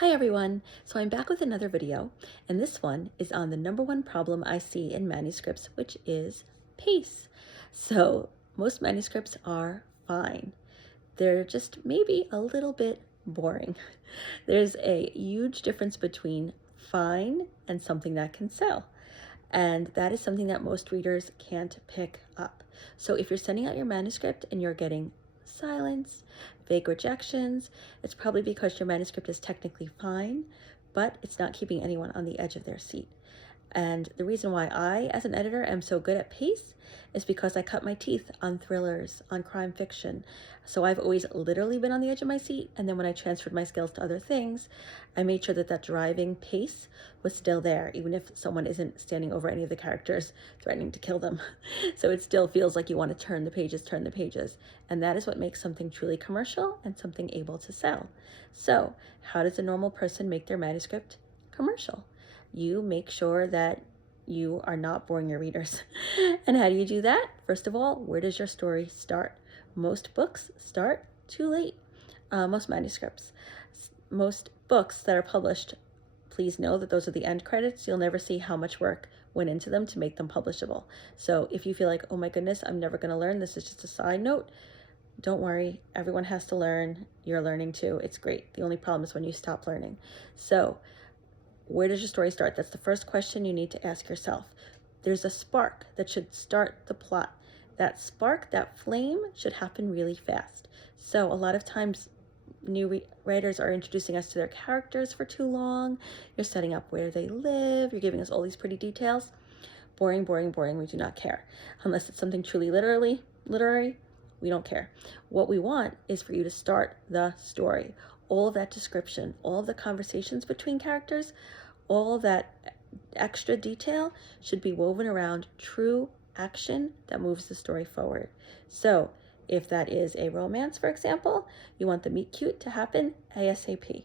Hi everyone! So I'm back with another video, and this one is on the number one problem I see in manuscripts, which is pace. So most manuscripts are fine. They're just maybe a little bit boring. There's a huge difference between fine and something that can sell. And that is something that most readers can't pick up. So if you're sending out your manuscript and you're getting silence, vague rejections, it's probably because your manuscript is technically fine, but it's not keeping anyone on the edge of their seat. And the reason why I, as an editor, am so good at pace is because I cut my teeth on thrillers, on crime fiction. So I've always literally been on the edge of my seat. And then when I transferred my skills to other things, I made sure that that driving pace was still there, even if someone isn't standing over any of the characters threatening to kill them. So it still feels like you want to turn the pages, turn the pages. And that is what makes something truly commercial and something able to sell. So how does a normal person make their manuscript commercial? You make sure that you are not boring your readers. And how do you do that? First of all, where does your story start? Most books start too late. Most manuscripts. Most books that are published, please know that those are the end credits. You'll never see how much work went into them to make them publishable. So if you feel like, oh my goodness, I'm never going to learn, this is just a side note, don't worry. Everyone has to learn. You're learning too. It's great. The only problem is when you stop learning. So where does your story start? That's the first question you need to ask yourself. There's a spark that should start the plot. That spark, that flame, should happen really fast. So a lot of times new writers are introducing us to their characters for too long. You're setting up where they live. You're giving us all these pretty details. Boring, boring, boring. We do not care. Unless it's something truly literary, we don't care. What we want is for you to start the story. All of that description, all of the conversations between characters, all that extra detail should be woven around true action that moves the story forward. So if that is a romance, for example, you want the meet cute to happen ASAP.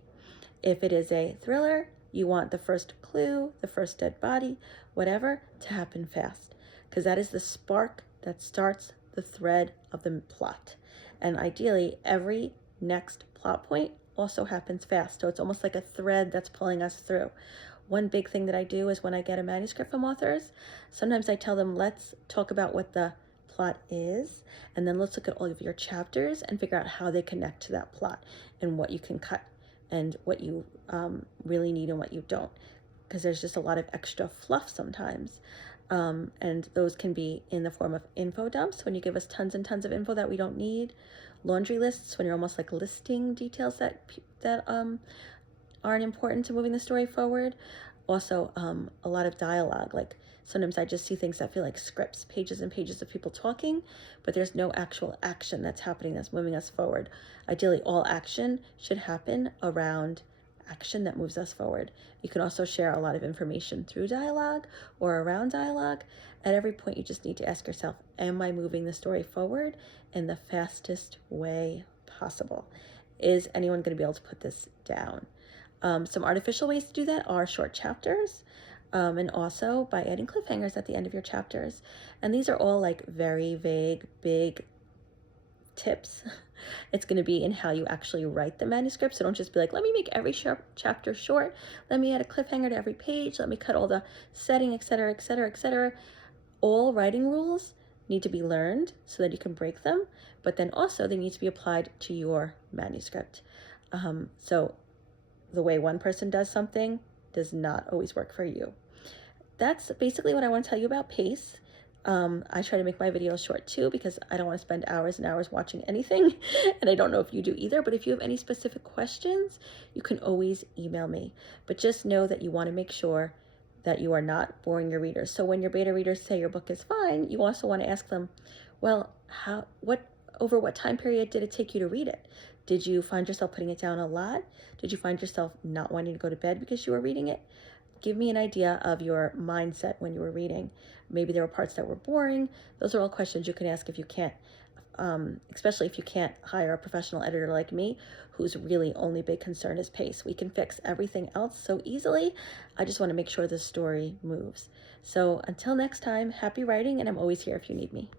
If it is a thriller, you want the first clue, the first dead body, whatever, to happen fast. Because that is the spark that starts the thread of the plot. And ideally, every next plot point also happens fast. So it's almost like a thread that's pulling us through. One big thing that I do is when I get a manuscript from authors, sometimes I tell them, let's talk about what the plot is, and then let's look at all of your chapters and figure out how they connect to that plot and what you can cut and what you really need and what you don't, because there's just a lot of extra fluff sometimes. And those can be in the form of info dumps, when you give us tons and tons of info that we don't need, laundry lists, when you're almost like listing details that aren't important to moving the story forward. Also, a lot of dialogue. Like sometimes I just see things that feel like scripts, pages and pages of people talking, but there's no actual action that's happening that's moving us forward. Ideally, all action should happen around action that moves us forward. You can also share a lot of information through dialogue or around dialogue. At every point, you just need to ask yourself, am I moving the story forward in the fastest way possible? Is anyone going to be able to put this down? Some artificial ways to do that are short chapters, and also by adding cliffhangers at the end of your chapters. And these are all like very vague, big tips. It's going to be in how you actually write the manuscript. So don't just be like, let me make every chapter short. Let me add a cliffhanger to every page. Let me cut all the setting, etc., etc., etc. All writing rules need to be learned so that you can break them, but then also they need to be applied to your manuscript. So the way one person does something does not always work for you. That's basically what I want to tell you about pace. I try to make my videos short too, because I don't want to spend hours and hours watching anything, and I don't know if you do either. But if you have any specific questions, you can always email me. But just know that you want to make sure that you are not boring your readers. So when your beta readers say your book is fine, you also want to ask them, well, over what time period did it take you to read it? Did you find yourself putting it down a lot? Did you find yourself not wanting to go to bed because you were reading it? Give me an idea of your mindset when you were reading. Maybe there were parts that were boring. Those are all questions you can ask if you can't, especially if you can't hire a professional editor like me, whose really only big concern is pace. We can fix everything else so easily. I just want to make sure the story moves. So until next time, happy writing, and I'm always here if you need me.